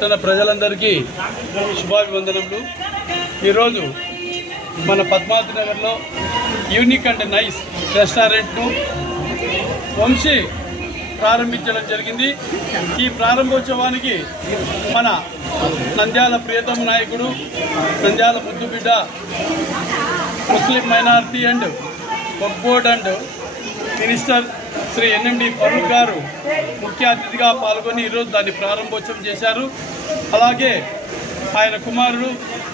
పట్టణ ప్రజలందరికీ శుభాభివందనములు। ఈరోజు మన పద్మావతి నగర్లో యూనిక్ అండ్ నైస్ రెస్టారెంట్ను వంశీ ప్రారంభించడం జరిగింది। ఈ ప్రారంభోత్సవానికి మన నంద్యాల ప్రియతమ నాయకుడు, నంద్యాల ముద్దుబిడ్డ, Muslim minority and Waqf board and minister Shri NMD Farooq గారు ముఖ్య అతిథిగా పాల్గొని ఈరోజు దాన్ని ప్రారంభోత్సవం చేశారు। అలాగే ఆయన కుమారుడు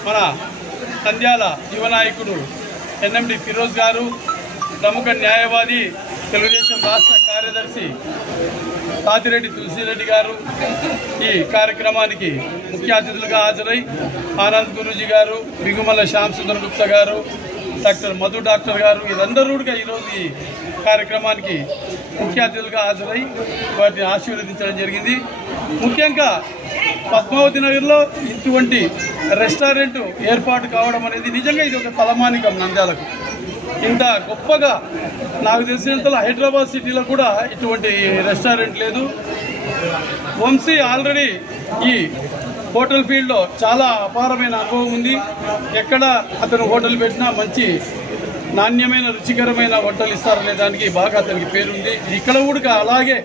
మన నంద్యాల యువ నాయకుడు ఎన్ఎండి ఫిరోజ్ గారు, ప్రముఖ న్యాయవాది, తెలుగుదేశం రాష్ట్ర కార్యదర్శి తాతిరెడ్డి తులసిరెడ్డి గారు ఈ కార్యక్రమానికి ముఖ్య అతిథులుగా హాజరై, ఆనంద్ గురూజీ గారు, బిగుమల శ్యామ్ సుందర్ గుప్తా గారు, డాక్టర్ మధు డాక్టర్ గారు, వీరందరూ కూడా ఈరోజు ఈ కార్యక్రమానికి ముఖ్య అతిథులుగా హాజరై వాటిని ఆశీర్వదించడం జరిగింది। ముఖ్యంగా పద్మావతి నగర్లో ఇటువంటి రెస్టారెంట్ ఏర్పాటు కావడం అనేది నిజంగా ఇది ఒక తలమానికం నంద్యాలకు। ఇంత గొప్పగా నాకు తెలిసినంతలో హైదరాబాద్ సిటీలో కూడా ఇటువంటి రెస్టారెంట్ లేదు। వంశీ ఆల్రెడీ ఈ హోటల్ ఫీల్డ్లో చాలా అపారమైన అనుభవం ఉంది। ఎక్కడ అతను హోటల్ పెట్టినా మంచి నాణ్యమైన రుచికరమైన వంటలు ఇస్తారనే దానికి బాగా అతనికి పేరుంది। ఇక్కడ కూడా అలాగే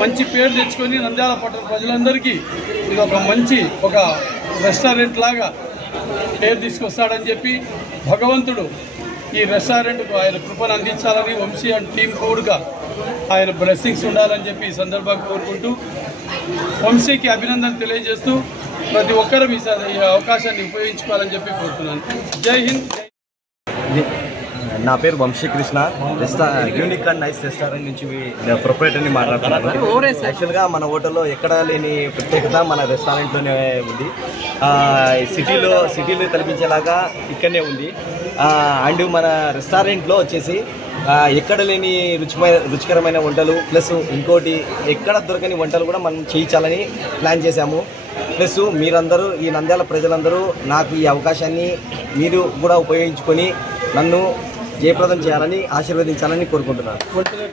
మంచి పేరు తెచ్చుకొని నంద్యాల పట్టణ ప్రజలందరికీ ఇది ఒక మంచి ఒక రెస్టారెంట్ లాగా పేరు తీసుకొస్తాడని చెప్పి భగవంతుడు ఈ రెస్టారెంట్కు ఆయన కృపను అందించాలని, వంశీ అండ్ టీం కూడా ఆయన బ్లెస్సింగ్స్ ఉండాలని చెప్పి ఈ సందర్భంగా కోరుకుంటూ వంశీకి అభినందన తెలియజేస్తూ ప్రతి ఒక్కరూ ఈ అవకాశాన్ని ఉపయోగించుకోవాలని చెప్పి కోరుతున్నాను। జై హింద్। నా పేరు Vamshi Krishna, unique and nice restaurant నుంచి ప్రొపరేటర్ని మాట్లాడుతున్నాను। యాక్చువల్గా మన హోటల్లో ఎక్కడ లేని ప్రత్యేకత మన రెస్టారెంట్లోనే ఉంది। సిటీలో కల్పించేలాగా ఇక్కడనే ఉంది। అండ్ మన రెస్టారెంట్లో వచ్చేసి ఎక్కడ లేని రుచికరమైన వంటలు ప్లస్ ఇంకోటి ఎక్కడ దొరకని వంటలు కూడా మనం చేయించాలని ప్లాన్ చేశాము। ప్లస్ మీరందరూ ఈ నంద్యాల ప్రజలందరూ నాకు ఈ అవకాశాన్ని మీరు కూడా ఉపయోగించుకొని నన్ను జయప్రదం చేయాలని ఆశీర్వదించాలని కోరుకుంటున్నాను।